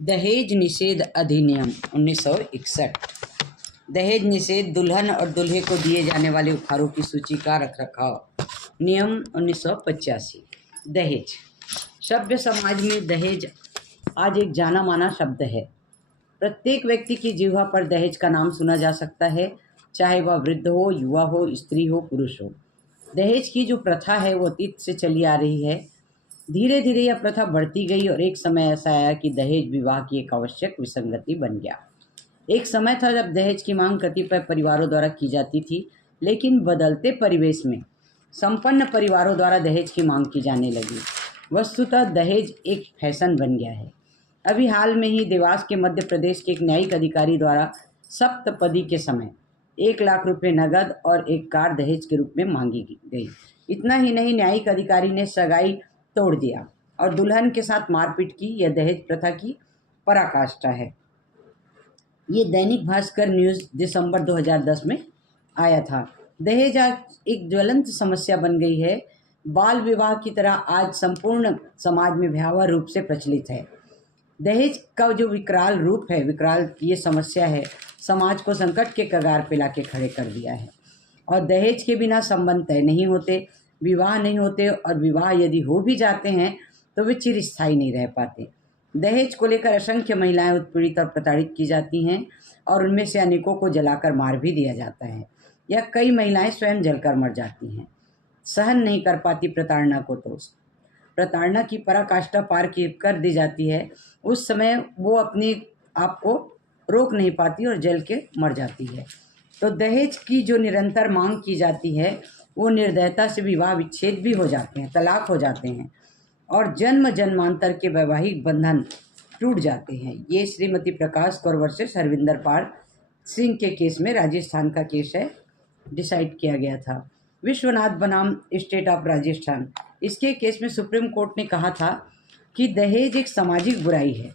दहेज निषेध अधिनियम 1961। दहेज निषेध दुल्हन और दूल्हे को दिए जाने वाले उपहारों की सूची का रखरखाव नियम 1985। दहेज सभ्य समाज में दहेज आज एक जाना माना शब्द है। प्रत्येक व्यक्ति की जिह्वा पर दहेज का नाम सुना जा सकता है, चाहे वह वृद्ध हो, युवा हो, स्त्री हो, पुरुष हो। दहेज की जो प्रथा है वो अतीत से चली आ रही है। धीरे धीरे यह प्रथा बढ़ती गई और एक समय ऐसा आया कि दहेज विवाह की एक आवश्यक विसंगति बन गया। एक समय था जब दहेज की मांग कतिपय परिवारों द्वारा की जाती थी, लेकिन बदलते परिवेश में संपन्न परिवारों द्वारा दहेज की मांग की जाने लगी। वस्तुतः दहेज एक फैशन बन गया है। अभी हाल में ही देवास के मध्य प्रदेश के एक न्यायिक अधिकारी द्वारा सप्तपदी के समय 1 लाख रुपये नगद और एक कार दहेज के रूप में मांगी गई। इतना ही नहीं, न्यायिक अधिकारी ने सगाई तोड़ दिया और दुल्हन के साथ मारपीट की। यह दहेज प्रथा की पराकाष्ठा है। ये दैनिक भास्कर न्यूज़ दिसंबर 2010 में आया था। दहेज आज एक ज्वलंत समस्या बन गई है। बाल विवाह की तरह आज संपूर्ण समाज में भयावह रूप से प्रचलित है। दहेज का जो विकराल रूप है, विकराल ये समस्या है, समाज को संकट के कगार पे लाके खड़े कर दिया है। और दहेज के बिना संबंध तय नहीं होते, विवाह नहीं होते, और विवाह यदि हो भी जाते हैं तो वे चिरस्थायी नहीं रह पाते। दहेज को लेकर असंख्य महिलाएं उत्पीड़ित और प्रताड़ित की जाती हैं और उनमें से अनेकों को जलाकर मार भी दिया जाता है, या कई महिलाएं स्वयं जलकर मर जाती हैं। सहन नहीं कर पाती प्रताड़ना को, तो प्रताड़ना की पराकाष्ठा पार कर दी जाती है। उस समय वो अपने आप को रोक नहीं पाती और जल के मर जाती है। तो दहेज की जो निरंतर मांग की जाती है वो निर्दयता से विवाह विच्छेद भी हो जाते हैं, तलाक हो जाते हैं और जन्म जन्मांतर के वैवाहिक बंधन टूट जाते हैं। ये श्रीमती प्रकाश कौर वर्सेस हरविंदर पाल सिंह के केस में, राजस्थान का केस है, डिसाइड किया गया था। विश्वनाथ बनाम स्टेट ऑफ राजस्थान, इसके केस में सुप्रीम कोर्ट ने कहा था कि दहेज एक सामाजिक बुराई है।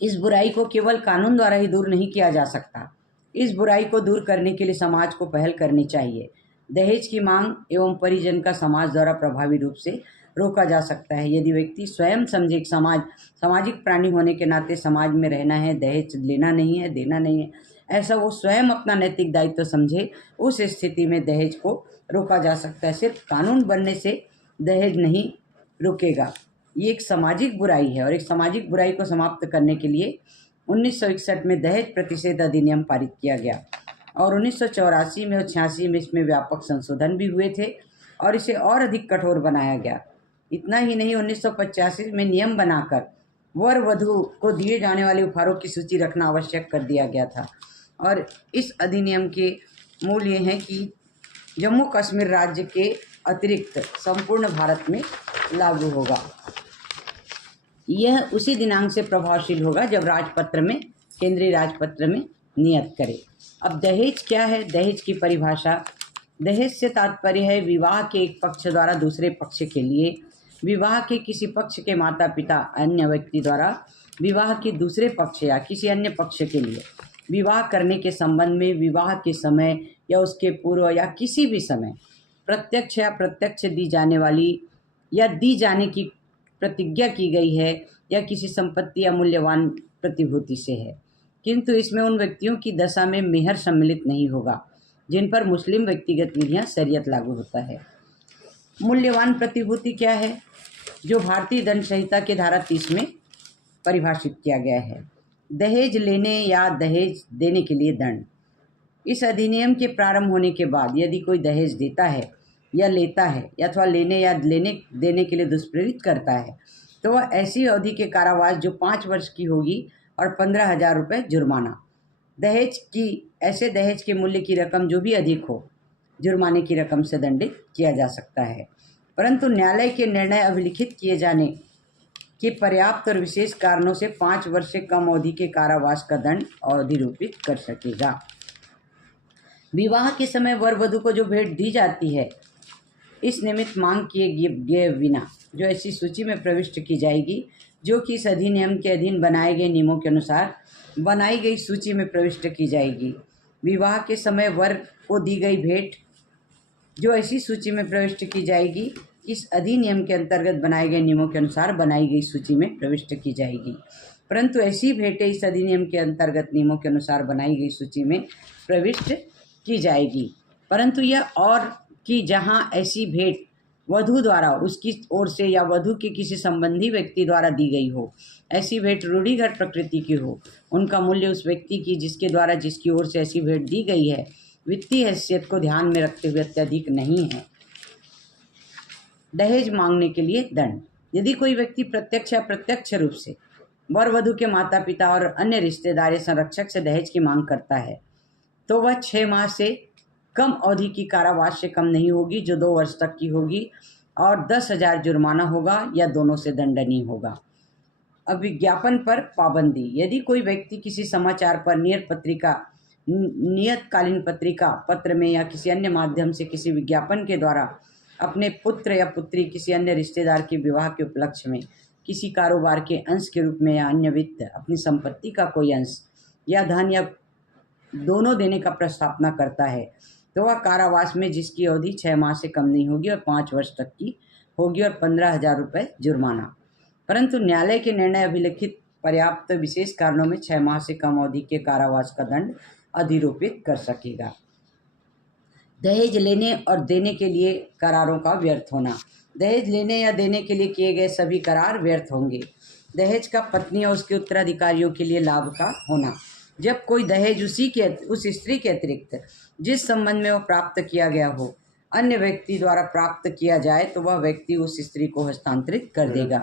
इस बुराई को केवल कानून द्वारा ही दूर नहीं किया जा सकता। इस बुराई को दूर करने के लिए समाज को पहल करनी चाहिए। दहेज की मांग एवं परिजन का समाज द्वारा प्रभावी रूप से रोका जा सकता है। यदि व्यक्ति स्वयं समझे कि सामाजिक प्राणी होने के नाते समाज में रहना है, दहेज लेना नहीं है, देना नहीं है, ऐसा वो स्वयं अपना नैतिक दायित्व समझे, उस स्थिति में दहेज को रोका जा सकता है। सिर्फ कानून बनने से दहेज नहीं रुकेगा। ये एक सामाजिक बुराई है और एक सामाजिक बुराई को समाप्त करने के लिए 1961 में दहेज प्रतिषेध अधिनियम पारित किया गया और 1984 में और 86 में इसमें व्यापक संशोधन भी हुए थे और इसे और अधिक कठोर बनाया गया। इतना ही नहीं, 1985 में नियम बनाकर वर वधू को दिए जाने वाले उपहारों की सूची रखना आवश्यक कर दिया गया था। और इस अधिनियम के मूल ये हैं कि जम्मू कश्मीर राज्य के अतिरिक्त संपूर्ण भारत में लागू होगा। यह उसी दिनांक से प्रभावशील होगा जब राजपत्र में, केंद्रीय राजपत्र में नियत करे। अब दहेज क्या है? दहेज की परिभाषा, दहेज से तात्पर्य है विवाह के एक पक्ष द्वारा दूसरे पक्ष के लिए, विवाह के किसी पक्ष के माता पिता अन्य व्यक्ति द्वारा विवाह के दूसरे पक्ष या किसी अन्य पक्ष के लिए विवाह करने के संबंध में विवाह के समय या उसके पूर्व या किसी भी समय प्रत्यक्ष या प्रत्यक्ष दी जाने वाली या दी जाने की प्रतिज्ञा की गई है या किसी संपत्ति या मूल्यवान प्रतिभूति से है। किंतु इसमें उन व्यक्तियों की दशा में मेहर सम्मिलित नहीं होगा जिन पर मुस्लिम व्यक्तिगत विधियां शरीयत लागू होता है। मूल्यवान प्रतिभूति क्या है? जो भारतीय दंड संहिता के धारा 30 में परिभाषित किया गया है। दहेज लेने या दहेज देने के लिए दंड। इस अधिनियम के प्रारंभ होने के बाद यदि कोई दहेज देता है या लेता है अथवा लेने या देने के लिए दुष्प्रेरित करता है तो वह ऐसी अवधि के कारावास जो 5 वर्ष की होगी और 15,000 रुपये जुर्माना। ऐसे दहेज के मूल्य की रकम जो भी अधिक हो, जुर्माने की रकम से दंडित किया जा सकता है। परंतु न्यायालय के निर्णय अभिलिखित किए जाने के पर्याप्त और विशेष कारणों से 5 वर्ष से कम अवधि के कारावास का दंड अधिरूपित कर सकेगा। विवाह के समय वर वधू को जो भेंट दी जाती है, इस निमित्त मांग किए गए बिना जो ऐसी सूची में प्रविष्ट की जाएगी जो कि इस अधिनियम के अधीन बनाए गए नियमों के अनुसार बनाई गई सूची में प्रविष्ट की जाएगी। विवाह के समय वर को दी गई भेंट जो ऐसी सूची में प्रविष्ट की जाएगी, इस अधिनियम के अंतर्गत बनाए गए नियमों के अनुसार बनाई गई सूची में प्रविष्ट की जाएगी। परंतु ऐसी भेंटें इस अधिनियम के अंतर्गत नियमों के अनुसार बनाई गई सूची में प्रविष्ट की जाएगी। परंतु यह और कि जहां ऐसी भेंट वधू द्वारा उसकी ओर से या वधू के किसी संबंधी व्यक्ति द्वारा दी गई हो, ऐसी भेंट रूढ़िगत प्रकृति की हो, उनका मूल्य उस व्यक्ति की जिसके द्वारा जिसकी ओर से ऐसी भेंट दी गई है वित्तीय हैसियत को ध्यान में रखते हुए अत्यधिक नहीं है। दहेज मांगने के लिए दंड। यदि कोई व्यक्ति प्रत्यक्ष या अप्रत्यक्ष रूप से वर वधू के माता पिता और अन्य रिश्तेदार या संरक्षक से दहेज की मांग करता है तो वह 6 माह से कम अवधि की कारावास से कम नहीं होगी, जो 2 वर्ष तक की होगी, और 10,000 जुर्माना होगा या दोनों से दंडनीय होगा। अब विज्ञापन पर पाबंदी। यदि कोई व्यक्ति किसी समाचार पर नियतकालीन पत्रिका पत्र में या किसी अन्य माध्यम से किसी विज्ञापन के द्वारा अपने पुत्र या पुत्री किसी अन्य रिश्तेदार के विवाह के उपलक्ष्य में किसी कारोबार के अंश के रूप में या अन्य वित्त अपनी संपत्ति का कोई अंश या धन या दोनों देने का प्रस्तावना करता है तो वह कारावास में जिसकी अवधि 6 माह से कम नहीं होगी और 5 वर्ष तक की होगी और 15,000 रुपये जुर्माना। परंतु न्यायालय के निर्णय अभिलिखित पर्याप्त विशेष कारणों में 6 माह से कम अवधि के कारावास का दंड अधिरोपित कर सकेगा। दहेज लेने और देने के लिए करारों का व्यर्थ होना। दहेज लेने या देने के लिए किए गए सभी करार व्यर्थ होंगे। दहेज का पत्नी और उसके उत्तराधिकारियों के लिए लाभ का होना। जब कोई दहेज उस स्त्री के अतिरिक्त जिस संबंध में वह प्राप्त किया गया हो अन्य व्यक्ति द्वारा प्राप्त किया जाए तो वह व्यक्ति उस स्त्री को हस्तांतरित कर देगा।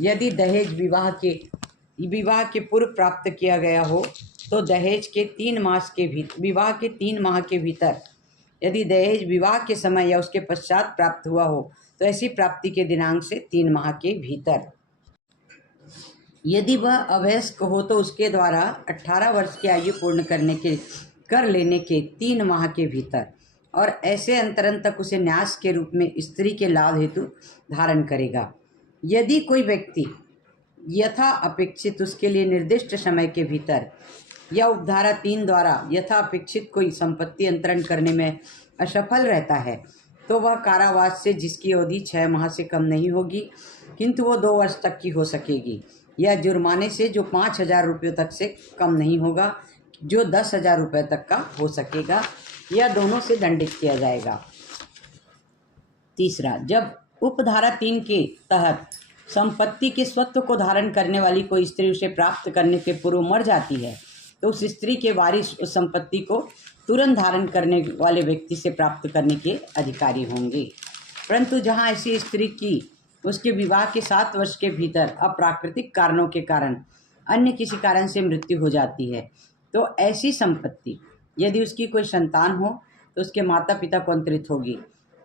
यदि दहेज विवाह के पूर्व प्राप्त किया गया हो तो दहेज के 3 माह के भीतर यदि दहेज विवाह के समय या उसके पश्चात प्राप्त हुआ हो तो ऐसी प्राप्ति के दिनांक से 3 माह के भीतर। यदि वह अवयस्क हो तो उसके द्वारा 18 वर्ष की आयु पूर्ण कर लेने के 3 माह के भीतर और ऐसे अंतरन तक उसे न्यास के रूप में स्त्री के लाभ हेतु धारण करेगा। यदि कोई व्यक्ति यथा अपेक्षित उसके लिए निर्दिष्ट समय के भीतर या उपधारा 3 द्वारा यथा अपेक्षित कोई संपत्ति अंतरण करने में असफल रहता है तो वह कारावास से जिसकी अवधि 6 माह से कम नहीं होगी किंतु वो 2 वर्ष तक की हो सकेगी, या जुर्माने से जो 5,000 रुपयों तक से कम नहीं होगा, जो 10,000 रुपये तक का हो सकेगा, या दोनों से दंडित किया जाएगा। तीसरा, जब उपधारा 3 के तहत संपत्ति के स्वत्व को धारण करने वाली कोई स्त्री उसे प्राप्त करने के पूर्व मर जाती है तो उस स्त्री के वारिस उस संपत्ति को तुरंत धारण करने वाले व्यक्ति से प्राप्त करने के अधिकारी होंगे। परंतु जहां ऐसी स्त्री की उसके विवाह के 7 वर्ष के भीतर अप्राकृतिक कारणों के कारण अन्य किसी कारण से मृत्यु हो जाती है तो ऐसी संपत्ति यदि उसकी कोई संतान हो तो उसके माता पिता को अंतरित होगी,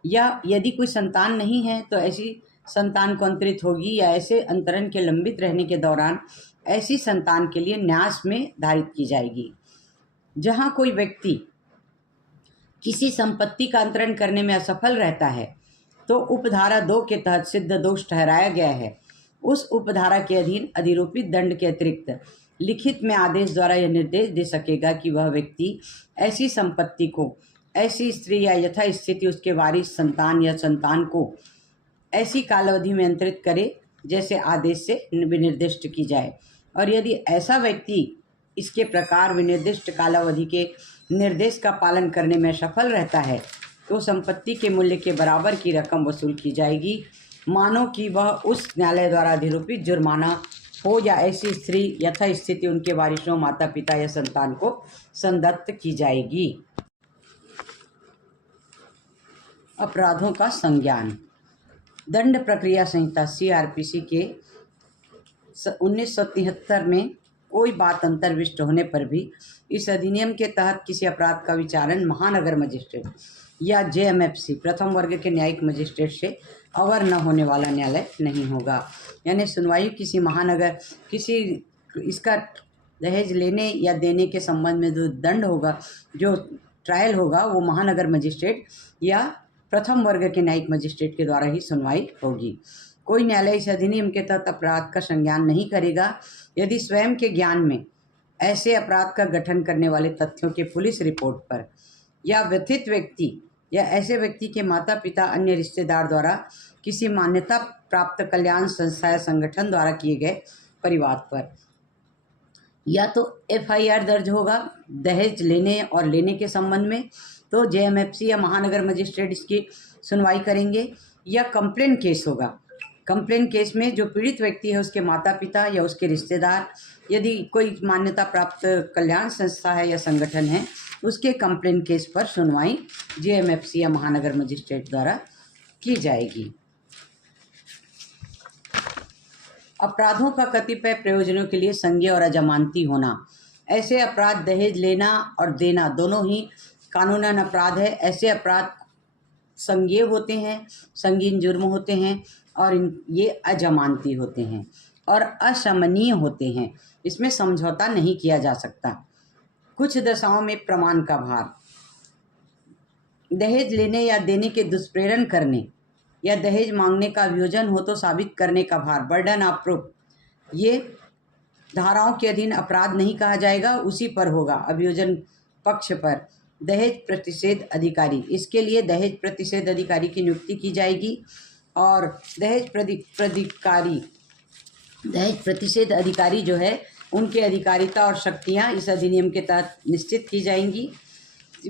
या यदि कोई संतान नहीं है तो ऐसी संतान को अंतरित होगी, या ऐसे अंतरण के लंबित रहने के दौरान ऐसी संतान के लिए न्यास में धारित की जाएगी। जहां कोई व्यक्ति किसी संपत्ति का अंतरण करने में असफल रहता है तो उपधारा 2 के तहत सिद्ध दोष ठहराया गया है, उस उपधारा के अधीन अधिरोपित दंड के अतिरिक्त लिखित में आदेश द्वारा यह निर्देश दे सकेगा कि वह व्यक्ति ऐसी संपत्ति को ऐसी स्त्री या यथा स्थिति उसके वारिस संतान या संतान को ऐसी कालावधि में अंतरित करे जैसे आदेश से विनिर्दिष्ट की जाए, और यदि ऐसा व्यक्ति इसके प्रकार विनिर्दिष्ट कालावधि के निर्देश का पालन करने में सफल रहता है तो संपत्ति के मूल्य के बराबर की रकम वसूल की जाएगी, मानो कि वह उस न्यायालय द्वारा अधिरोपित जुर्माना हो या ऐसी स्त्री यथा स्थिति उनके वारिसों माता पिता या संतान को संदत्त की जाएगी। अपराधों का संज्ञान। दंड प्रक्रिया संहिता CRPC के 1973 में कोई बात अंतर्विष्ट होने पर भी इस अधिनियम के तहत किसी अपराध का विचारण महानगर मजिस्ट्रेट या JMFC प्रथम वर्ग के न्यायिक मजिस्ट्रेट से अवर न होने वाला न्यायालय नहीं होगा। यानी सुनवाई किसी इसका दहेज लेने या देने के संबंध में जो दंड होगा, जो ट्रायल होगा, वो महानगर मजिस्ट्रेट या प्रथम वर्ग के न्यायिक मजिस्ट्रेट के द्वारा ही सुनवाई होगी। कोई न्यायालय इस अधिनियम के तहत अपराध का संज्ञान नहीं करेगा यदि स्वयं के ज्ञान में ऐसे अपराध का गठन करने वाले तथ्यों के पुलिस रिपोर्ट पर या व्यथित व्यक्ति या ऐसे व्यक्ति के माता पिता अन्य रिश्तेदार द्वारा किसी मान्यता प्राप्त कल्याण संस्था या संगठन द्वारा किए गए परिवाद पर या तो FIR दर्ज होगा दहेज लेने और लेने के संबंध में, तो JMFC या महानगर मजिस्ट्रेट इसकी सुनवाई करेंगे, या कंप्लेन केस होगा। कंप्लेन केस में जो पीड़ित व्यक्ति है उसके माता पिता या उसके रिश्तेदार, यदि कोई मान्यता प्राप्त कल्याण संस्था है या संगठन है, उसके कंप्लेन केस पर सुनवाई JMFC या महानगर मजिस्ट्रेट द्वारा की जाएगी। अपराधों का कतिपय प्रयोजनों के लिए संज्ञेय और अजमानती होना। ऐसे अपराध दहेज लेना और देना दोनों ही कानूनन अपराध है। ऐसे अपराध संज्ञेय होते हैं, संगीन जुर्म होते हैं और ये अजमानती होते हैं और अशमनीय होते हैं। इसमें समझौता नहीं किया जा सकता। कुछ दशाओं में प्रमाण का भार। दहेज लेने या देने के दुष्प्रेरण करने या दहेज मांगने का अभियोजन हो तो साबित करने का भार, बर्डन ऑफ प्रूफ, ये धाराओं के अधीन अपराध नहीं कहा जाएगा, उसी पर होगा, अभियोजन पक्ष पर। दहेज प्रतिषेध अधिकारी, इसके लिए दहेज प्रतिषेध अधिकारी की नियुक्ति की जाएगी और दहेज प्रतिषेध अधिकारी जो है उनके अधिकारिता और शक्तियां इस अधिनियम के तहत निश्चित की जाएंगी।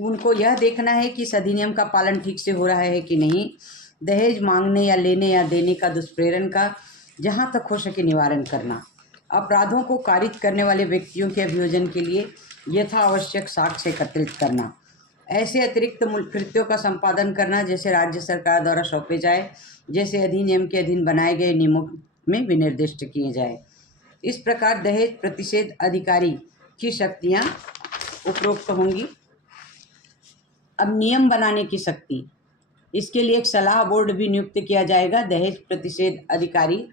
उनको यह देखना है कि इस अधिनियम का पालन ठीक से हो रहा है कि नहीं। दहेज मांगने या लेने या देने का दुष्प्रेरण का जहाँ तक हो सके निवारण करना। अपराधों को कारित करने वाले व्यक्तियों के अभियोजन के लिए यथावश्यक साक्ष्य एकत्रित करना। ऐसे अतिरिक्त कृत्यों का संपादन करना जैसे राज्य सरकार द्वारा सौंपे जाए, जैसे अधिनियम के अधीन बनाए गए नियमों में विनिर्दिष्ट किए जाए। इस प्रकार दहेज प्रतिषेध अधिकारी की शक्तियाँ उपरोक्त होंगी। अब नियम बनाने की शक्ति, इसके लिए एक सलाह बोर्ड भी नियुक्त किया जाएगा। दहेज प्रतिषेध अधिकारी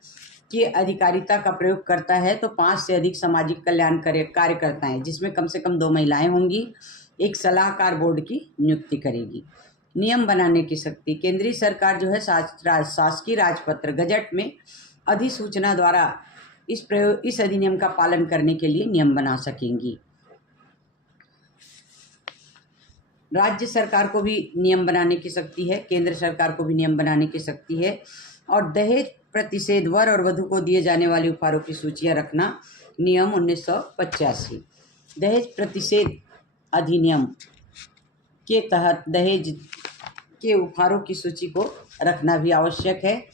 की अधिकारिता का प्रयोग करता है तो 5 से अधिक सामाजिक कल्याण कार्यकर्ताएं, जिसमें कम से कम 2 महिलाएं होंगी, एक सलाहकार बोर्ड की नियुक्ति करेगी। नियम बनाने की शक्ति, केंद्रीय सरकार जो है शासकीय राजपत्र गजट में अधिसूचना द्वारा इस अधिनियम का पालन करने के लिए नियम बना सकेंगी। राज्य सरकार को भी नियम बनाने की शक्ति है, केंद्र सरकार को भी नियम बनाने की शक्ति है। और दहेज प्रतिषेध वर और वधू को दिए जाने वाले उपहारों की सूचियां रखना, नियम 1985। दहेज प्रतिषेध अधिनियम के तहत दहेज के उपहारों की सूची को रखना भी आवश्यक है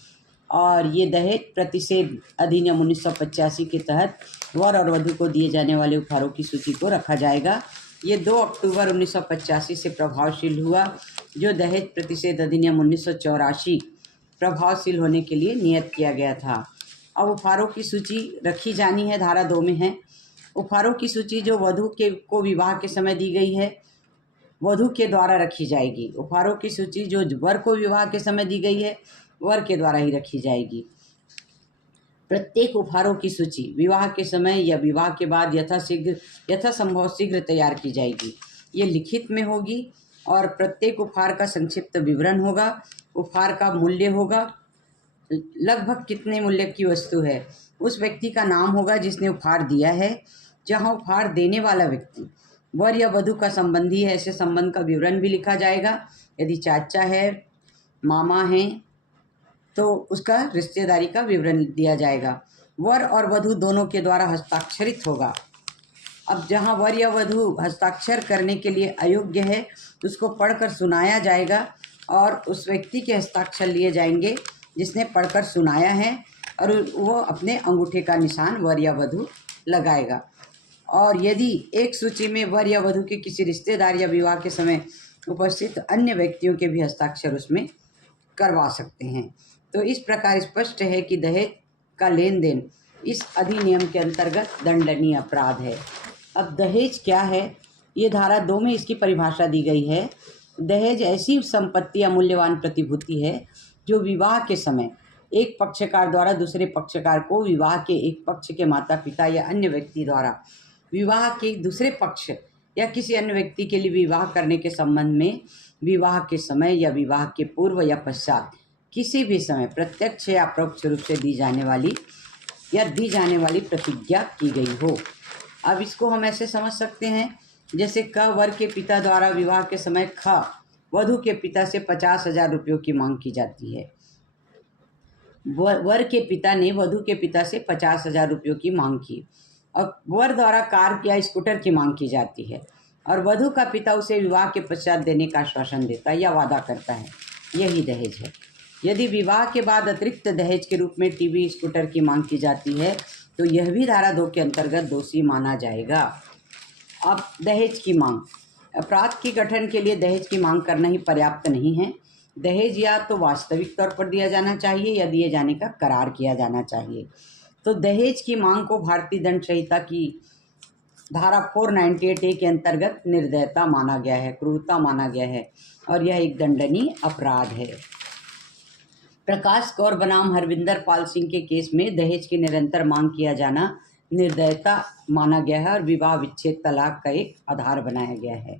और ये दहेज प्रतिषेध अधिनियम 1985 के तहत वर और वधू को दिए जाने वाले उपहारों की सूची को रखा जाएगा। ये 2 अक्टूबर 1985 से प्रभावशील हुआ, जो दहेज प्रतिषेध अधिनियम 1984 प्रभावशील होने के लिए नियत किया गया था। अब उपहारों की सूची रखी जानी है, धारा 2 में है। उपहारों की सूची जो वधू को विवाह के समय दी गई है, वधू के द्वारा रखी जाएगी। उपहारों की सूची जो वर को विवाह के समय दी गई है, वर के द्वारा ही रखी जाएगी। प्रत्येक उपहारों की सूची विवाह के समय या विवाह के बाद यथासंभव शीघ्र तैयार की जाएगी। ये लिखित में होगी और प्रत्येक उपहार का संक्षिप्त विवरण होगा। उपहार का मूल्य होगा, लगभग कितने मूल्य की वस्तु है, उस व्यक्ति का नाम होगा जिसने उपहार दिया है। जहाँ उपहार देने वाला व्यक्ति वर या वधू का संबंधी है, ऐसे संबंध का विवरण भी लिखा जाएगा। यदि चाचा है, मामा हैं, तो उसका रिश्तेदारी का विवरण दिया जाएगा। वर और वधू दोनों के द्वारा हस्ताक्षरित होगा। अब जहाँ वर या वधू हस्ताक्षर करने के लिए अयोग्य है, उसको पढ़कर सुनाया जाएगा और उस व्यक्ति के हस्ताक्षर लिए जाएंगे जिसने पढ़कर सुनाया है और वो अपने अंगूठे का निशान वर या वधू लगाएगा। और यदि एक सूची में वर या वधू के किसी रिश्तेदार या विवाह के समय उपस्थित अन्य व्यक्तियों के भी हस्ताक्षर उसमें करवा सकते हैं। तो इस प्रकार स्पष्ट है कि दहेज का लेन देन इस अधिनियम के अंतर्गत दंडनीय अपराध है। अब दहेज क्या है, ये धारा 2 में इसकी परिभाषा दी गई है। दहेज ऐसी संपत्ति या मूल्यवान प्रतिभूति है जो विवाह के समय एक पक्षकार द्वारा दूसरे पक्षकार को विवाह के एक पक्ष के माता पिता या अन्य व्यक्ति द्वारा विवाह के दूसरे पक्ष या किसी अन्य व्यक्ति के लिए विवाह करने के संबंध में विवाह के समय या विवाह के पूर्व या पश्चात किसी भी समय प्रत्यक्ष या अप्रत्यक्ष रूप से दी जाने वाली प्रतिज्ञा की गई हो। अब इसको हम ऐसे समझ सकते हैं जैसे क वर के पिता द्वारा विवाह के समय ख वधू के पिता से 50,000 रुपयों की मांग की जाती है। वर के पिता ने वधू के पिता से 50,000 रुपयों की मांग की। और वर द्वारा कार या स्कूटर की मांग की जाती है और वधु का पिता उसे विवाह के पश्चात देने का आश्वासन देता है या वादा करता है, यही दहेज है। यदि विवाह के बाद अतिरिक्त दहेज के रूप में टीवी स्कूटर की मांग की जाती है तो यह भी धारा 2 के अंतर्गत दोषी माना जाएगा। अब दहेज की मांग, अपराध के गठन के लिए दहेज की मांग करना ही पर्याप्त नहीं है। दहेज या तो वास्तविक तौर पर दिया जाना चाहिए या दिए जाने का करार किया जाना चाहिए। तो दहेज की मांग को भारतीय दंड संहिता की धारा 498A के अंतर्गत निर्दयता माना गया है, क्रूरता माना गया है और यह एक दंडनीय अपराध है। प्रकाश कौर बनाम हरविंदर पाल सिंह के केस में दहेज की निरंतर मांग किया जाना निर्दयता माना गया है और विवाह विच्छेद तलाक का एक आधार बनाया गया है।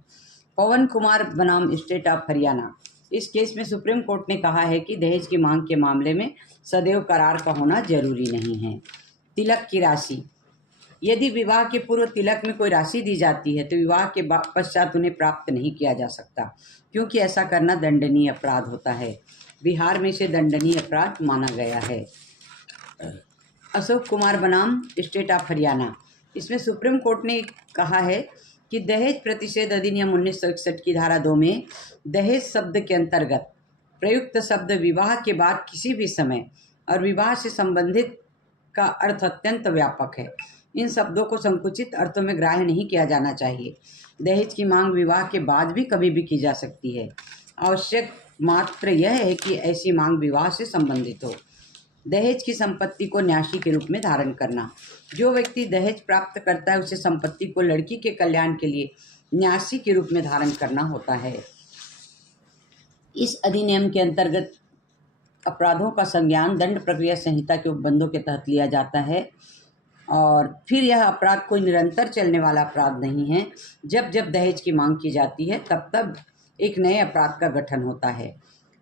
पवन कुमार बनाम स्टेट ऑफ हरियाणा, इस केस में सुप्रीम कोर्ट ने कहा है कि दहेज की मांग के मामले में सदैव करार का होना जरूरी नहीं है। तिलक की राशि, यदि विवाह के पूर्व तिलक में कोई राशि दी जाती है तो विवाह के पश्चात उन्हें प्राप्त नहीं किया जा सकता, क्योंकि ऐसा करना दंडनीय अपराध होता है। बिहार में इसे दंडनीय अपराध माना गया है। अशोक कुमार बनाम स्टेट ऑफ हरियाणा, इसमें सुप्रीम कोर्ट ने कहा है कि दहेज प्रतिषेध अधिनियम 1961 की धारा 2 में दहेज शब्द के अंतर्गत प्रयुक्त शब्द विवाह के बाद किसी भी समय और विवाह से संबंधित का अर्थ अत्यंत व्यापक है। इन शब्दों को संकुचित अर्थों में ग्राह्य नहीं किया जाना चाहिए। दहेज की मांग विवाह के बाद भी कभी भी की जा सकती है। आवश्यक मात्र यह है कि ऐसी मांग विवाह से संबंधित हो। दहेज की संपत्ति को न्यासी के रूप में धारण करना, जो व्यक्ति दहेज प्राप्त करता है उसे संपत्ति को लड़की के कल्याण के लिए न्यासी के रूप में धारण करना होता है। इस अधिनियम के अंतर्गत अपराधों का संज्ञान दंड प्रक्रिया संहिता के उपबंधों के तहत लिया जाता है और फिर यह अपराध कोई निरंतर चलने वाला अपराध नहीं है। जब जब दहेज की मांग की जाती है तब तब एक नए अपराध का गठन होता है।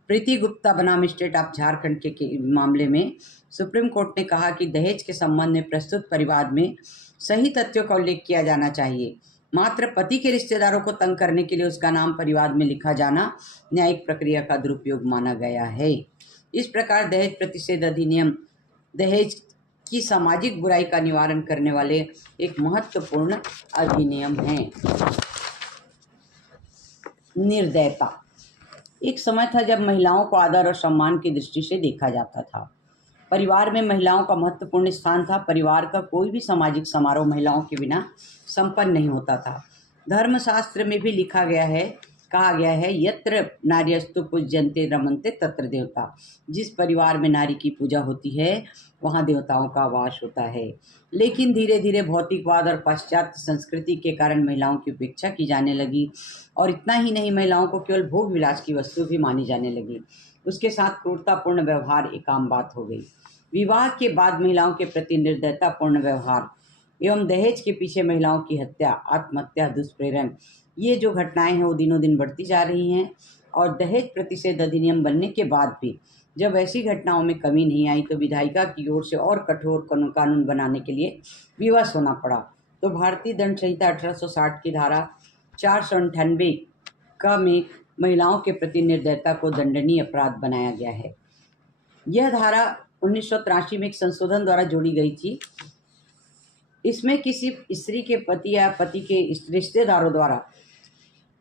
प्रीति गुप्ता बनाम स्टेट ऑफ झारखंड के मामले में सुप्रीम कोर्ट ने कहा कि दहेज के संबंध में प्रस्तुत परिवाद में सही तथ्यों का उल्लेख किया जाना चाहिए। मात्र पति के रिश्तेदारों को तंग करने के लिए उसका नाम परिवाद में लिखा जाना न्यायिक प्रक्रिया का दुरुपयोग माना गया है। इस प्रकार दहेज प्रतिषेध अधिनियम दहेज की सामाजिक बुराई का निवारण करने वाले एक महत्वपूर्ण अधिनियम है। निर्दयता, एक समय था जब महिलाओं को आदर और सम्मान की दृष्टि से देखा जाता था। परिवार में महिलाओं का महत्वपूर्ण स्थान था। परिवार का कोई भी सामाजिक समारोह महिलाओं के बिना संपन्न नहीं होता था। धर्मशास्त्र में भी कहा गया है यत्र नार्यस्तु पूज्यन्ते रमन्ते तत्र देवता। जिस परिवार में नारी की पूजा होती है वहाँ देवताओं का वास होता है। लेकिन धीरे धीरे भौतिकवाद और पाश्चात्य संस्कृति के कारण महिलाओं की उपेक्षा की जाने लगी और इतना ही नहीं, महिलाओं को केवल भोग विलास की वस्तु भी मानी जाने लगी। उसके साथ क्रूरतापूर्ण व्यवहार एक आम बात हो गई। विवाह के बाद महिलाओं के प्रति निर्दयतापूर्ण व्यवहार एवं दहेज के पीछे महिलाओं की हत्या, आत्महत्या, दुष्प्रेरण, ये जो घटनाएं हैं वो दिनों दिन बढ़ती जा रही हैं। और दहेज प्रतिषेध अधिनियम बनने के बाद भी जब ऐसी घटनाओं में कमी नहीं आई तो विधायिका की ओर से और कठोर कानून बनाने के लिए विवश होना पड़ा। तो भारतीय दंड संहिता 1860 की धारा 498 का में महिलाओं के प्रति निर्दयता को दंडनीय अपराध बनाया गया है। यह धारा 1983 में एक संशोधन द्वारा जोड़ी गई थी। इसमें किसी स्त्री के पति या पति के रिश्तेदारों द्वारा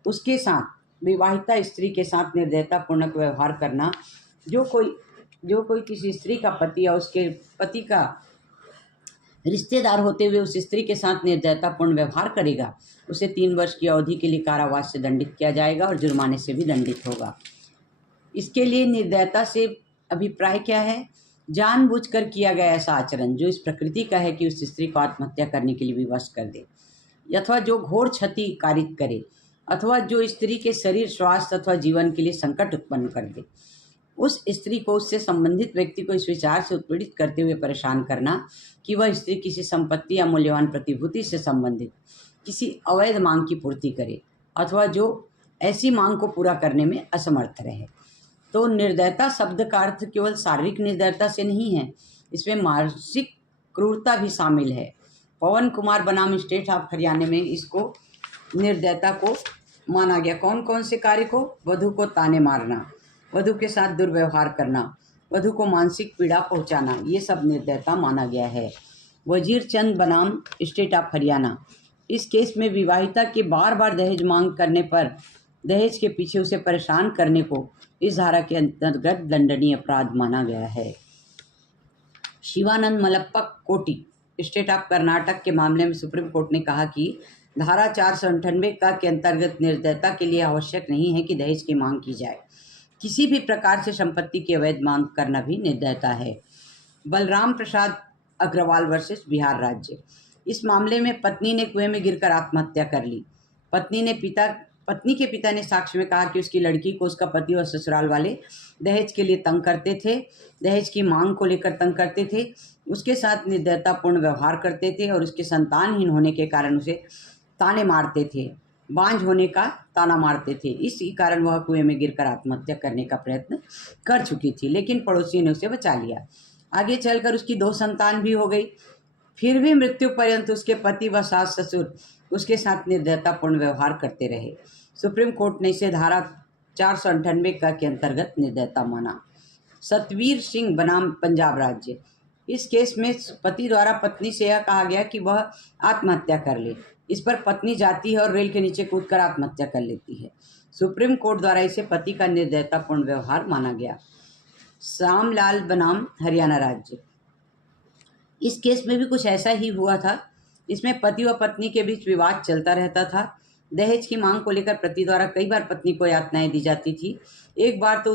उसके साथ विवाहिता स्त्री के साथ निर्दयतापूर्ण व्यवहार करना, जो कोई किसी स्त्री का पति या उसके पति का रिश्तेदार होते हुए उस स्त्री के साथ निर्दयतापूर्ण व्यवहार करेगा उसे 3 वर्ष की अवधि के लिए कारावास से दंडित किया जाएगा और जुर्माने से भी दंडित होगा। इसके लिए निर्दयता से अभिप्राय क्या है? जानबूझकर किया गया ऐसा आचरण जो इस प्रकृति का है कि उस स्त्री को आत्महत्या करने के लिए विवश कर दे, अथवा जो घोर क्षति कारित करे, अथवा जो स्त्री के शरीर, स्वास्थ्य अथवा जीवन के लिए संकट उत्पन्न कर दे। उस स्त्री को उससे संबंधित व्यक्ति को इस विचार से उत्पीड़ित करते हुए परेशान करना कि वह स्त्री किसी संपत्ति या मूल्यवान प्रतिभूति से संबंधित किसी अवैध मांग की पूर्ति करे अथवा जो ऐसी मांग को पूरा करने में असमर्थ रहे। तो निर्दयता शब्द का अर्थ केवल शारीरिक निर्दयता से नहीं है, इसमें मानसिक क्रूरता भी शामिल है। पवन कुमार बनाम स्टेट ऑफ हरियाणा में इसको निर्दयता को माना गया। कौन कौन से कार्य को? वधू को ताने मारना, वधू के साथ दुर्व्यवहार करना, वधू को मानसिक पीड़ा पहुंचाना, ये सब निर्दयता माना गया है। वजीर चंद बनाम स्टेट ऑफ हरियाणा। इस केस में विवाहिता के बार बार दहेज मांग करने पर दहेज के पीछे उसे परेशान करने को इस धारा के अंतर्गत दंडनीय अपराध माना गया है। शिवानंद मलप्पा कोटी स्टेट ऑफ कर्नाटक के मामले में सुप्रीम कोर्ट ने कहा कि धारा 498 का के अंतर्गत निर्दयता के लिए आवश्यक नहीं है कि दहेज की मांग की जाए। किसी भी प्रकार से संपत्ति की अवैध मांग करना भी निर्दयता है। बलराम प्रसाद अग्रवाल वर्सेस बिहार राज्य। इस मामले में पत्नी ने कुएं में गिरकर आत्महत्या कर ली। पत्नी के पिता ने साक्ष्य में कहा कि उसकी लड़की को उसका पति और ससुराल वाले दहेज के लिए तंग करते थे, दहेज की मांग को लेकर तंग करते थे, उसके साथ निर्दयतापूर्ण व्यवहार करते थे और उसके संतानहीन होने के कारण उसे ताने मारते थे, बांझ होने का ताना मारते थे। इसी कारण वह कुएं में गिरकर आत्महत्या करने का प्रयत्न कर चुकी थी, लेकिन पड़ोसी ने उसे बचा लिया। आगे चलकर उसकी 2 संतान भी हो गई। फिर भी मृत्यु पर्यंत उसके पति व सास ससुर उसके साथ निर्दयतापूर्ण व्यवहार करते रहे। सुप्रीम कोर्ट ने इसे धारा 498 का के अंतर्गत निर्दयता माना। सतवीर सिंह बनाम पंजाब राज्य। इस केस में पति द्वारा पत्नी से यह कहा गया कि वह आत्महत्या कर ले। इस पर पत्नी जाती है और रेल के नीचे कूदकर आत्महत्या कर लेती है। सुप्रीम कोर्ट द्वारा इसे पति का निर्दयतापूर्ण व्यवहार माना गया। श्यामलाल बनाम हरियाणा राज्य। इस केस में भी कुछ ऐसा ही हुआ था। इसमें पति व पत्नी के बीच विवाद चलता रहता था। दहेज की मांग को लेकर पति द्वारा कई बार पत्नी को यातनाएं दी जाती थी। एक बार तो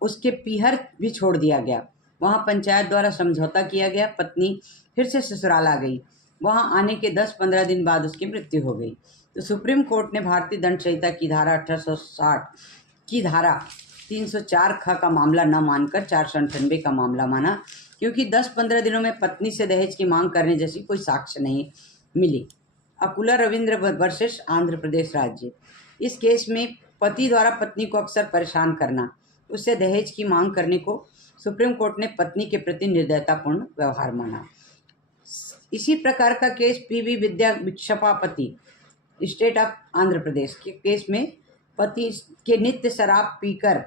उसके पीहर भी छोड़ दिया गया। वहां पंचायत द्वारा समझौता किया गया। पत्नी फिर से ससुराल आ गई। वहां आने के 10-15 दिन बाद उसकी मृत्यु हो गई। तो सुप्रीम कोर्ट ने भारतीय दंड संहिता की धारा 1860 की धारा 304 ख का मामला न मानकर 498 का मामला माना, क्योंकि 10-15 दिनों में पत्नी से दहेज की मांग करने जैसी कोई साक्ष्य नहीं मिली। अकुला रविंद्र वर्सेस आंध्र प्रदेश राज्य। इस केस में पति द्वारा पत्नी को अक्सर परेशान करना, उससे दहेज की मांग करने को सुप्रीम कोर्ट ने पत्नी के प्रति निर्दयतापूर्ण व्यवहार माना। इसी प्रकार का केस पीवी विद्या विक्षपापति स्टेट ऑफ आंध्र प्रदेश के केस में पति के नित्य शराब पीकर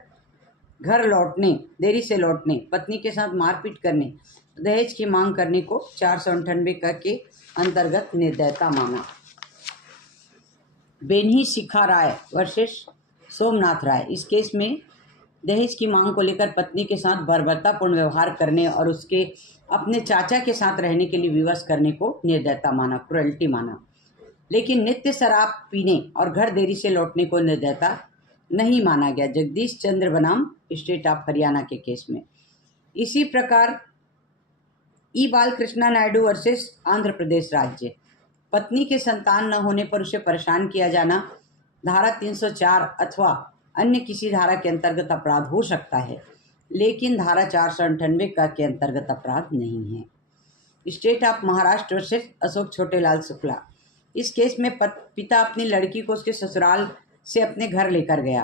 घर लौटने, देरी से लौटने, पत्नी के साथ मारपीट करने, दहेज की मांग करने को 498 का के अंतर्गत निर्दयता माना। बेन्ही शिखा राय वर्सेस सोमनाथ राय। इस केस में दहेज की मांग को लेकर पत्नी के साथ बर्बरतापूर्ण व्यवहार करने और उसके अपने चाचा के साथ रहने के लिए विवश करने को निर्दयता माना, क्रुएल्टी माना। लेकिन नित्य शराब पीने और घर देरी से लौटने को निर्दयता नहीं माना गया जगदीश चंद्र बनाम स्टेट ऑफ हरियाणा के केस में। इसी प्रकार ई बालकृष्णा नायडू वर्सेस आंध्र प्रदेश राज्य। पत्नी के संतान न होने पर उसे परेशान किया जाना धारा 304 अथवा अन्य किसी धारा के अंतर्गत अपराध हो सकता है, लेकिन धारा 498 का के अंतर्गत अपराध नहीं है। State of Maharashtra versus Ashok Chhotelal Shukla. इस केस में पिता अपनी लड़की को उसके ससुराल से अपने घर लेकर गया।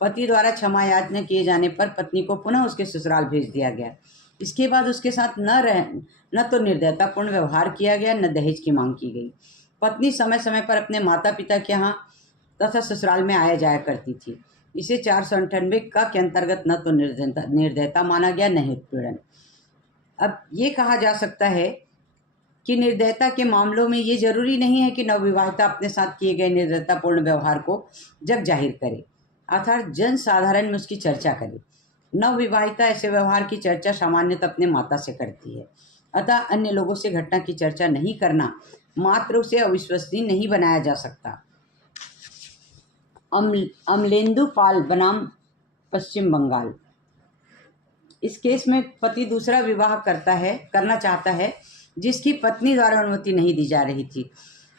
पति द्वारा क्षमा याचना किए जाने पर पत्नी को पुनः उसके ससुराल भेज दिया गया। इसके बाद उसके साथ न तो निर्दयतापूर्ण व्यवहार किया गया, न दहेज की मांग की गई। पत्नी समय समय पर अपने माता पिता के यहाँ तथा ससुराल में आया जाया करती थी। इसे 498 का के अंतर्गत न तो निर्दयता माना गया, न ही उत्पीड़न। अब ये कहा जा सकता है कि निर्दयता के मामलों में ये जरूरी नहीं है कि नवविवाहिता अपने साथ किए गए निर्दयतापूर्ण व्यवहार को जग जाहिर करे, अर्थात जन साधारण में उसकी चर्चा करे। नवविवाहिता ऐसे व्यवहार की चर्चा सामान्यतः अपने माता से करती है, अतः अन्य लोगों से घटना की चर्चा नहीं करना मात्र उसे अविश्वसनीय नहीं बनाया जा सकता। अमलेंदु पाल बनाम पश्चिम बंगाल। इस केस में पति दूसरा विवाह करना चाहता है, जिसकी पत्नी द्वारा अनुमति नहीं दी जा रही थी।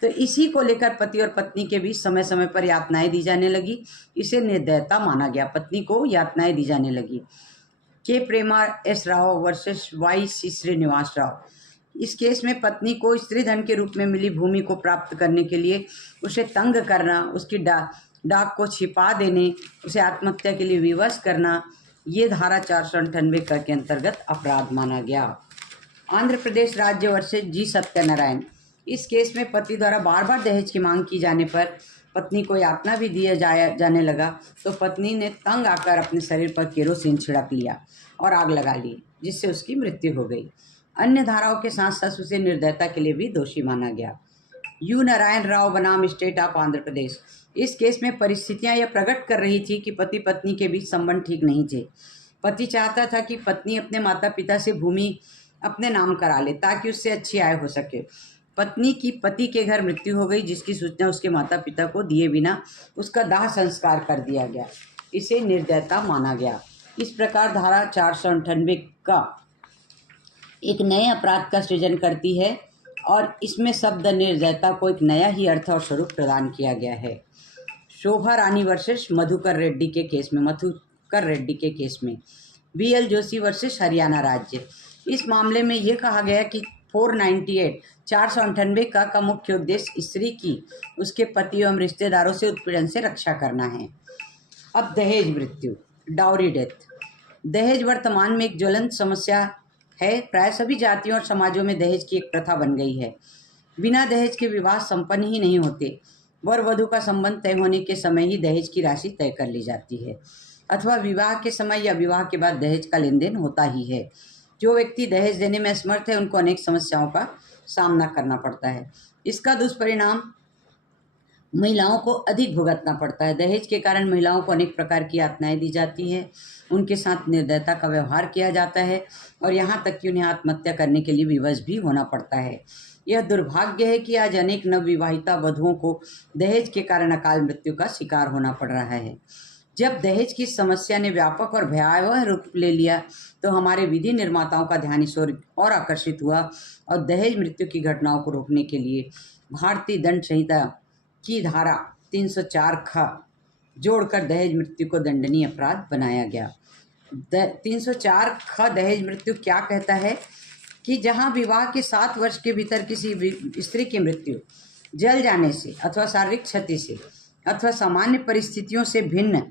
तो इसी को लेकर पति और पत्नी के बीच समय समय पर यातनाएं दी जाने लगी। इसे निर्दयता माना गया। पत्नी को यातनाएं दी जाने लगी। K Prema S Rao versus Y C Srinivas Rao. इस केस में पत्नी को स्त्री धन के रूप में मिली भूमि को प्राप्त करने के लिए उसे तंग करना, उसकी डाक को छिपा देने, उसे आत्महत्या के लिए विवश करना, ये धारा 498 का के अंतर्गत अपराध माना गया। आंध्र प्रदेश राज्य वर्सेस जी सत्यनारायण। इस केस में पति द्वारा बार बार दहेज की मांग की जाने पर पत्नी को यातना भी दिया जाने लगा, तो पत्नी ने तंग आकर अपने शरीर पर केरोसिन छिड़क लिया और आग लगा ली, जिससे उसकी मृत्यु हो गई। अन्य धाराओं के साथ साथ उसे निर्दयता के लिए भी दोषी माना गया। यू नारायण राव बनाम स्टेट ऑफ आंध्र प्रदेश। इस केस में परिस्थितियां यह प्रकट कर रही थी कि पति पत्नी के बीच संबंध ठीक नहीं थे। पति चाहता था कि पत्नी अपने माता पिता से भूमि अपने नाम करा ले ताकि उससे अच्छी आय हो सके। पत्नी की पति के घर मृत्यु हो गई, जिसकी सूचना उसके माता पिता को दिए बिना उसका दाह संस्कार कर दिया गया। इसे निर्दयता माना गया। इस प्रकार धारा 498 का एक नए अपराध का सृजन करती है और इसमें शब्द निर्दयता को एक नया ही अर्थ और स्वरूप प्रदान किया गया है। शोभा रानी वर्सेस मधुकर रेड्डी के केस में BL जोशी वर्सेस हरियाणा राज्य। इस मामले में यह कहा गया कि 498 का मुख्य उद्देश्य स्त्री की उसके पति एवं रिश्तेदारों से उत्पीड़न से रक्षा करना है। अब दहेज मृत्यु, डाउरी डेथ। दहेज वर्तमान में एक ज्वलंत समस्या है। प्राय सभी जातियों और समाजों में दहेज की एक प्रथा बन गई है। बिना दहेज के विवाह संपन्न ही नहीं होते। वर वधू का संबंध तय होने के समय ही दहेज की राशि तय कर ली जाती है, अथवा विवाह के समय या विवाह के बाद दहेज का लेन देन होता ही है। जो व्यक्ति दहेज देने में असमर्थ है उनको अनेक समस्याओं का सामना करना पड़ता है। इसका दुष्परिणाम महिलाओं को अधिक भुगतना पड़ता है। दहेज के कारण महिलाओं को अनेक प्रकार की यातनाएं दी जाती है, उनके साथ निर्दयता का व्यवहार किया जाता है और यहाँ तक कि उन्हें आत्महत्या करने के लिए विवश भी होना पड़ता है। यह दुर्भाग्य है कि आज अनेक नवविवाहिता वधुओं को दहेज के कारण अकाल मृत्यु का शिकार होना पड़ रहा है। जब दहेज की समस्या ने व्यापक और भयावह रूप ले लिया तो हमारे विधि निर्माताओं का ध्यान इस ओर और आकर्षित हुआ और दहेज मृत्यु की घटनाओं को रोकने के लिए भारतीय दंड संहिता की धारा 304 ख जोड़कर दहेज मृत्यु को दंडनीय अपराध बनाया गया। 304 ख दहेज मृत्यु क्या कहता है कि जहां विवाह के 7 वर्ष के भीतर किसी स्त्री की मृत्यु जल जाने से अथवा शारीरिक क्षति से अथवा सामान्य परिस्थितियों से भिन्न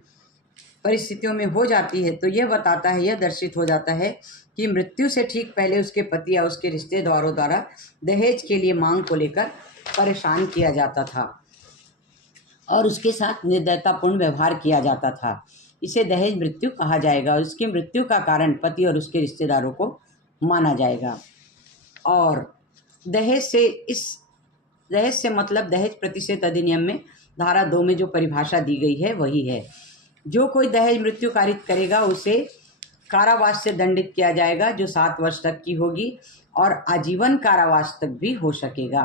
परिस्थितियों में हो जाती है तो यह बताता है, यह दर्शित हो जाता है कि मृत्यु से ठीक पहले उसके पति या उसके रिश्तेदारों द्वारा दहेज के लिए मांग को लेकर परेशान किया जाता था और उसके साथ निर्दयतापूर्ण व्यवहार किया जाता था। इसे दहेज मृत्यु कहा जाएगा और इसकी मृत्यु का कारण पति और उसके रिश्तेदारों को माना जाएगा। और दहेज से मतलब दहेज प्रतिषेध अधिनियम में धारा 2 में जो परिभाषा दी गई है वही है। जो कोई दहेज मृत्यु कारित करेगा उसे कारावास से दंडित किया जाएगा, जो 7 वर्ष तक की होगी और आजीवन कारावास तक भी हो सकेगा।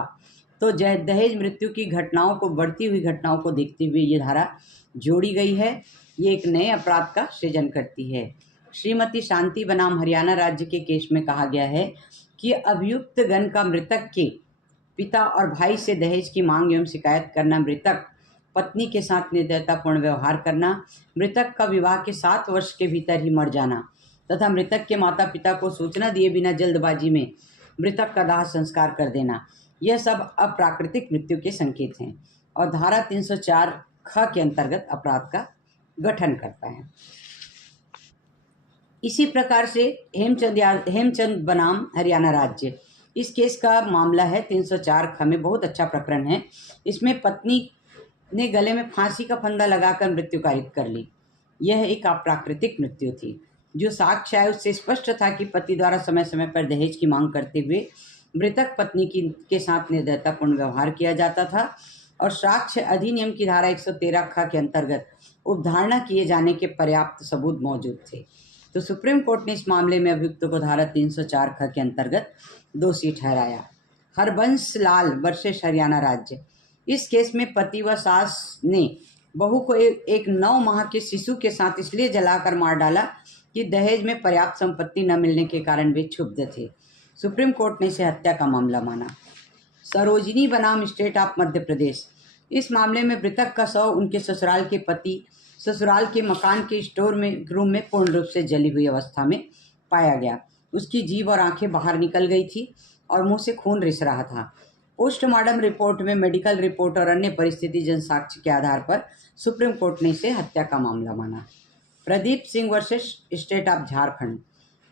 तो दहेज मृत्यु की घटनाओं को, बढ़ती हुई घटनाओं को देखते हुए ये धारा जोड़ी गई है। ये एक नए अपराध का सृजन करती है। श्रीमती शांति बनाम हरियाणा राज्य के केस में कहा गया है कि अभियुक्त गण का मृतक के पिता और भाई से दहेज की मांग एवं शिकायत करना, मृतक पत्नी के साथ निर्दयतापूर्ण व्यवहार करना, मृतक का विवाह के 7 वर्ष के भीतर ही मर जाना तथा मृतक के माता पिता को सूचना दिए बिना जल्दबाजी में मृतक का दाह संस्कार कर देना, यह सब अप्राकृतिक मृत्यु के संकेत हैं और धारा 304 ख के अंतर्गत अपराध का गठन करता है। इसी प्रकार से हेमचंद बनाम हरियाणा राज्य, इस केस का मामला है 304 ख में, बहुत अच्छा प्रकरण है। इसमें पत्नी ने गले में फांसी का फंदा लगाकर मृत्यु कारित कर ली। यह एक अप्राकृतिक मृत्यु थी। जो साक्ष्य है उससे स्पष्ट था कि पति द्वारा समय समय पर दहेज की मांग करते हुए मृतक पत्नी के साथ निर्दयतापूर्ण व्यवहार किया जाता था और साक्ष्य अधिनियम की धारा 113 ख के अंतर्गत उपधारणा किए जाने के पर्याप्त सबूत मौजूद थे। तो सुप्रीम कोर्ट ने इस मामले में अभियुक्त को धारा 304 ख के अंतर्गत दोषी ठहराया। हरबंस लाल वर्सेस हरियाणा राज्य, इस केस में पति व सास ने बहू को एक 9 माह के शिशु के साथ इसलिए जलाकर मार डाला कि दहेज में पर्याप्त संपत्ति न मिलने के कारण वे क्षुब्ध थे। सुप्रीम कोर्ट ने इसे हत्या का मामला माना। सरोजिनी बनाम स्टेट ऑफ मध्य प्रदेश, इस मामले में मृतक का शव उनके ससुराल के पति ससुराल के मकान के स्टोर में रूम में पूर्ण रूप से जली हुई अवस्था में पाया गया। उसकी जीभ और आंखें बाहर निकल गई थी और मुंह से खून रिस रहा था। पोस्टमार्टम रिपोर्ट में मेडिकल रिपोर्ट और अन्य परिस्थिति जन साक्ष्य के आधार पर सुप्रीम कोर्ट ने इसे हत्या का मामला माना। Pradeep Singh versus state of Jharkhand,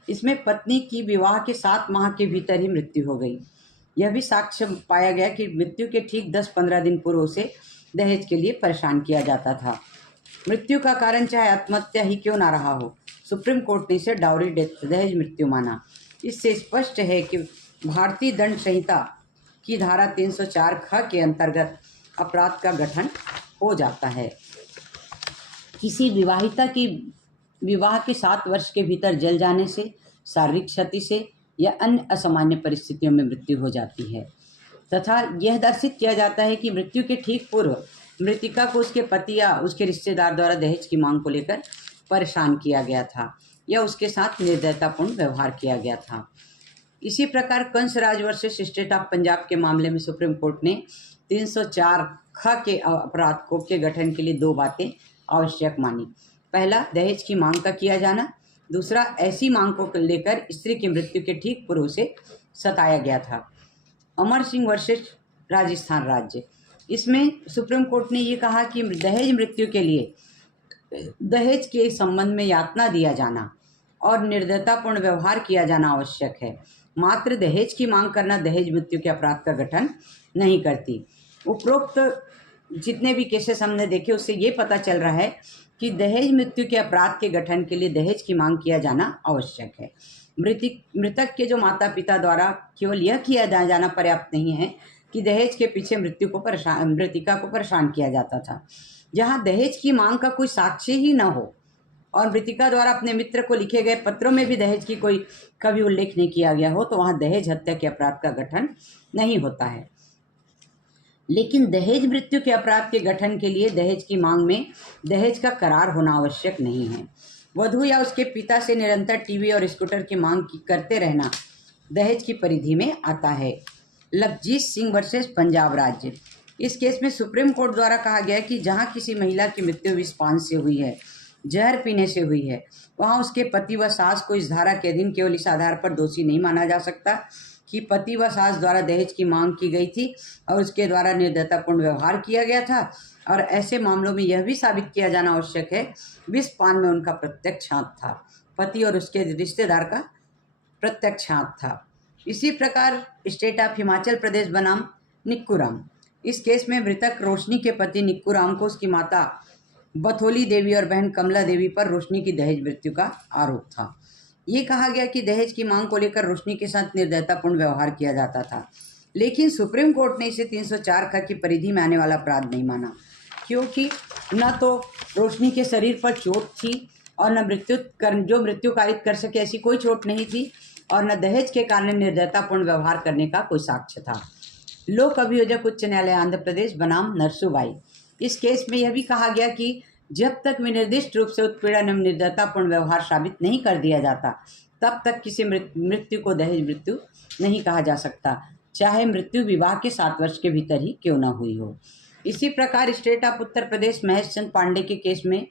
इसमें पत्नी की विवाह के 7 माह के भीतर ही मृत्यु हो गई। यह भी साक्ष्य पाया गया कि मृत्यु के ठीक 10-15 दिन पूर्व उसे दहेज के लिए परेशान किया जाता था। मृत्यु का कारण चाहे आत्महत्या ही क्यों ना रहा हो, सुप्रीम कोर्ट ने इसे डाउरी डेथ दहेज मृत्यु माना। इससे स्पष्ट है कि भारतीय दंड संहिता की धारा 304 ख के अंतर्गत अपराध का गठन हो जाता है। किसी विवाहिता की विवाह के 7 वर्ष के भीतर जल जाने से, शारीरिक क्षति से या अन्य असामान्य परिस्थितियों में मृत्यु हो जाती है तथा यह दर्शित किया जाता है कि मृत्यु के ठीक पूर्व मृतिका को उसके पति या उसके रिश्तेदार द्वारा दहेज की मांग को लेकर परेशान किया गया था या उसके साथ निर्दयतापूर्ण व्यवहार किया गया था। इसी प्रकार Kansraj versus state of Punjab के मामले में सुप्रीम कोर्ट ने 304 ख के अपराध को के गठन के लिए 2 बातें आवश्यक मानी। पहला, दहेज की मांग का किया जाना। दूसरा, ऐसी मांग को लेकर स्त्री की मृत्यु के ठीक पूर्व से सताया गया था। अमर सिंह वर्सेस राजस्थान राज्य, इसमें सुप्रीम कोर्ट ने ये कहा कि दहेज मृत्यु के लिए दहेज के संबंध में यातना दिया जाना और निर्दयतापूर्ण व्यवहार किया जाना आवश्यक है। मात्र दहेज की मांग करना दहेज मृत्यु के अपराध का गठन नहीं करती। उपरोक्त जितने भी केसेस हमने देखे उससे ये पता चल रहा है कि दहेज मृत्यु के अपराध के गठन के लिए दहेज की मांग किया जाना आवश्यक है। मृतक के जो माता पिता द्वारा केवल यह किया जाना पर्याप्त नहीं है कि दहेज के पीछे मृतिका को परेशान किया जाता था। जहां दहेज की मांग का कोई साक्ष्य ही न हो और मृतिका द्वारा अपने मित्र को लिखे गए पत्रों में भी दहेज की कोई कभी उल्लेख नहीं किया गया हो, तो वहां दहेज हत्या के अपराध का गठन नहीं होता है। लेकिन दहेज मृत्यु के अपराध के गठन के लिए दहेज की मांग में दहेज का करार होना आवश्यक नहीं है। वधू या उसके पिता से निरंतर टीवी और स्कूटर की मांग करते रहना दहेज की परिधि में आता है। लवजीत सिंह वर्सेस पंजाब राज्य, इस केस में सुप्रीम कोर्ट द्वारा कहा गया कि जहां किसी महिला की मृत्यु विषपान से हुई है, जहर पीने से हुई है, वहां उसके पति व सास को इस धारा के अधीन केवल इस आधार पर दोषी नहीं माना जा सकता कि पति व सास द्वारा दहेज की मांग की गई थी और उसके द्वारा निर्दयतापूर्ण व्यवहार किया गया था, और ऐसे मामलों में यह भी साबित किया जाना आवश्यक है विषपान में उनका प्रत्यक्ष हाथ था, पति और उसके रिश्तेदार का प्रत्यक्ष हाथ था। इसी प्रकार स्टेट ऑफ हिमाचल प्रदेश बनाम निक्कूराम, इस केस में मृतक रोशनी के पति निक्कूराम को उसकी माता बथोली देवी और बहन कमला देवी पर रोशनी की दहेज मृत्यु का आरोप था। ये कहा गया कि दहेज की मांग को लेकर रोशनी के साथ निर्दयतापूर्ण व्यवहार किया जाता था, लेकिन सुप्रीम कोर्ट ने इसे 304 ख की परिधि में आने वाला अपराध नहीं माना, क्योंकि न तो रोशनी के शरीर पर चोट थी और न मृत्यु कारित कर सके ऐसी कोई चोट नहीं थी, और न दहेज के कारण निर्दयतापूर्ण व्यवहार करने का कोई साक्ष्य था। लोक अभियोजक उच्च न्यायालय आंध्र प्रदेश बनाम नरसुबाई, इस केस में यह भी कहा गया कि जब तक विनिर्दिष्ट रूप से उत्पीड़न एवं निर्दयतापूर्ण व्यवहार साबित नहीं कर दिया जाता, तब तक किसी मृत्यु को दहेज मृत्यु नहीं कहा जा सकता, चाहे मृत्यु विवाह के 7 वर्ष के भीतर ही क्यों न हुई हो। इसी प्रकार स्टेट ऑफ उत्तर प्रदेश महेश चंद पांडे के केस में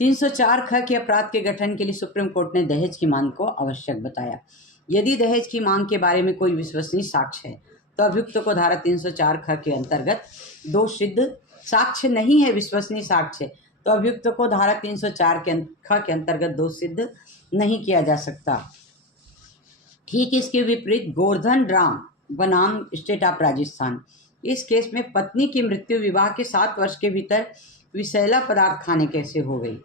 304 ख के अपराध के गठन के लिए सुप्रीम कोर्ट ने दहेज की मांग को आवश्यक बताया। यदि दहेज की मांग के बारे में कोई विश्वसनीय साक्ष्य है तो अभियुक्त को धारा 304 ख के अंतर्गत दोष सिद्ध, साक्ष्य नहीं है विश्वसनीय साक्ष्य तो अभियुक्त को धारा 304 ख के अंतर्गत दोष सिद्ध नहीं किया जा सकता। ठीक इसके विपरीत गोवर्धन राम बनाम स्टेट ऑफ राजस्थान, इस केस में पत्नी की मृत्यु विवाह के 7 वर्ष के भीतर विषैला पदार्थ खाने कैसे हो गई,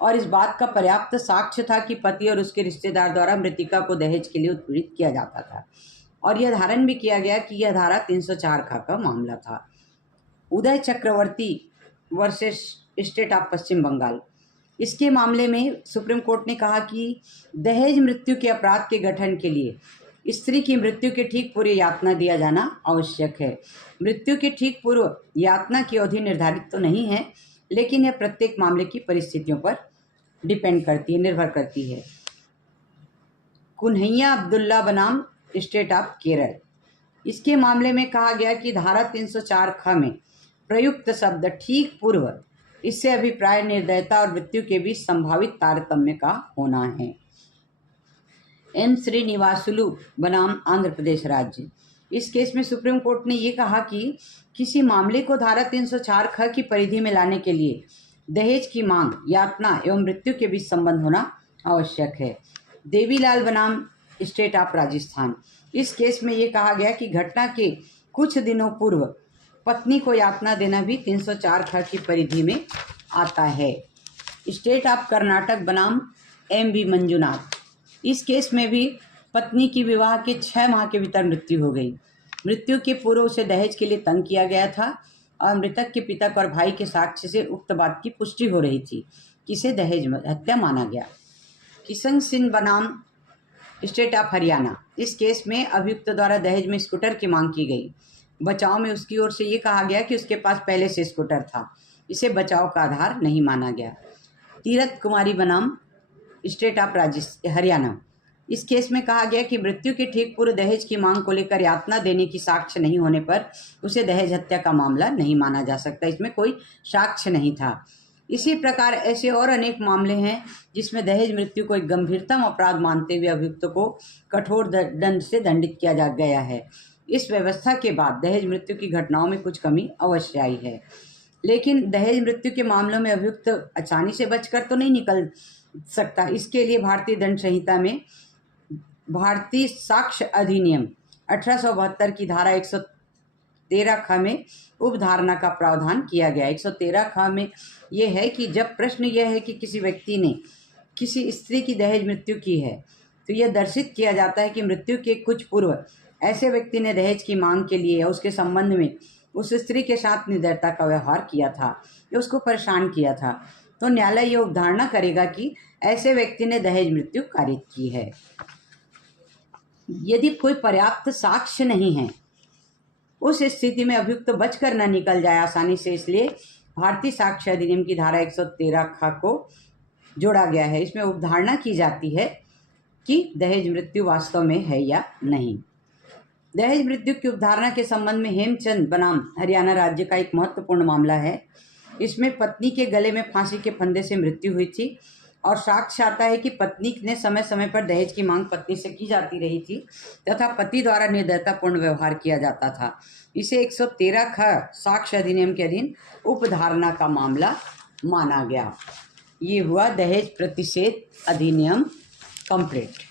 और इस बात का पर्याप्त साक्ष्य था कि पति और उसके रिश्तेदार द्वारा मृतिका को दहेज के लिए उत्पीड़ित किया जाता था, और यह धारण भी किया गया कि यह धारा 304 ख का मामला था। उदय चक्रवर्ती वर्सेस स्टेट ऑफ पश्चिम बंगाल, इसके मामले में सुप्रीम कोर्ट ने कहा कि दहेज मृत्यु के अपराध के गठन के लिए स्त्री की मृत्यु के ठीक पूर्व यातना दिया जाना आवश्यक है। मृत्यु के ठीक पूर्व यातना की अवधि निर्धारित तो नहीं है, लेकिन यह प्रत्येक मामले की परिस्थितियों पर निर्भर करती है। कुन्हैया अब्दुल्ला बनाम स्टेट ऑफ केरल, इसके मामले में कहा गया कि धारा 304 ख में प्रयुक्त शब्द ठीक पूर्व, इससे अभिप्राय निर्दयता और मृत्यु के बीच संभावित तारतम्य का होना है। एम श्रीनिवासुलु बनाम आंध्र प्रदेश राज्य, इस केस में सुप्रीम कोर्ट ने ये कहा कि किसी मामले को धारा 304 ख की परिधि में लाने के लिए दहेज की मांग, यातना एवं मृत्यु के बीच संबंध होना आवश्यक है। देवीलाल बनाम स्टेट ऑफ राजस्थान, इस केस में ये कहा गया कि घटना के कुछ दिनों पूर्व पत्नी को यातना देना भी 304 ख की परिधि में आता है। स्टेट ऑफ कर्नाटक बनाम एम बी मंजुनाथ, इस केस में भी पत्नी की विवाह के 6 माह के भीतर मृत्यु हो गई। मृत्यु के पूर्व उसे दहेज के लिए तंग किया गया था और मृतक के पिता और भाई के साक्ष्य से उक्त बात की पुष्टि हो रही थी कि इसे दहेज हत्या माना गया। किशन सिंह बनाम स्टेट ऑफ हरियाणा। इस केस में अभियुक्त द्वारा दहेज में स्कूटर की मांग की गई। बचाव में उसकी ओर से ये कहा गया कि उसके पास पहले से स्कूटर था, इसे बचाव का आधार नहीं माना गया। तीरथ कुमारी बनाम स्टेट ऑफ हरियाणा। इस केस में कहा गया कि मृत्यु के ठीक पूर्व दहेज की मांग को लेकर यातना देने की साक्ष्य नहीं होने पर उसे दहेज हत्या का मामला नहीं माना जा सकता, इसमें कोई साक्ष्य नहीं था। इसी प्रकार ऐसे और अनेक मामले हैं जिसमें दहेज मृत्यु को एक गंभीरतम अपराध मानते हुए अभियुक्त को कठोर दंड से दंडित किया जा गया है। इस व्यवस्था के बाद दहेज मृत्यु की घटनाओं में कुछ कमी अवश्य आई है, लेकिन दहेज मृत्यु के मामलों में अभियुक्त आसानी से बचकर तो नहीं निकल सकता। इसके लिए भारतीय दंड संहिता में भारतीय साक्ष्य अधिनियम 1872 की धारा 113 ख में उपधारणा का प्रावधान किया गया। 113 ख में यह है कि जब प्रश्न यह है कि किसी व्यक्ति ने किसी स्त्री की दहेज मृत्यु की है तो यह दर्शित किया जाता है कि मृत्यु के कुछ पूर्व ऐसे व्यक्ति ने दहेज की मांग के लिए या उसके संबंध में उस स्त्री के साथ निर्दयता का व्यवहार किया था या उसको परेशान किया था, तो न्यायालय यह उपधारणा करेगा कि ऐसे व्यक्ति ने दहेज मृत्यु कारित की है। यदि कोई पर्याप्त साक्ष्य नहीं है, उस स्थिति में अभियुक्त बचकर न निकल जाए आसानी से, इसलिए भारतीय साक्ष्य अधिनियम की धारा 113 ख को जोड़ा गया है। इसमें उपधारणा की जाती है कि दहेज मृत्यु वास्तव में है या नहीं। दहेज मृत्यु की उपधारणा के संबंध में हेमचंद बनाम हरियाणा राज्य का एक महत्वपूर्ण मामला है। इसमें पत्नी के गले में फांसी के फंदे से मृत्यु हुई थी और साक्ष्य आता है कि पत्नी ने समय समय पर दहेज की मांग पत्नी से की जाती रही थी तथा पति द्वारा निर्दयतापूर्ण व्यवहार किया जाता था। इसे 113 ख साक्ष्य अधिनियम के अधीन उपधारणा का मामला माना गया। ये हुआ दहेज प्रतिषेध अधिनियम कंप्लीट।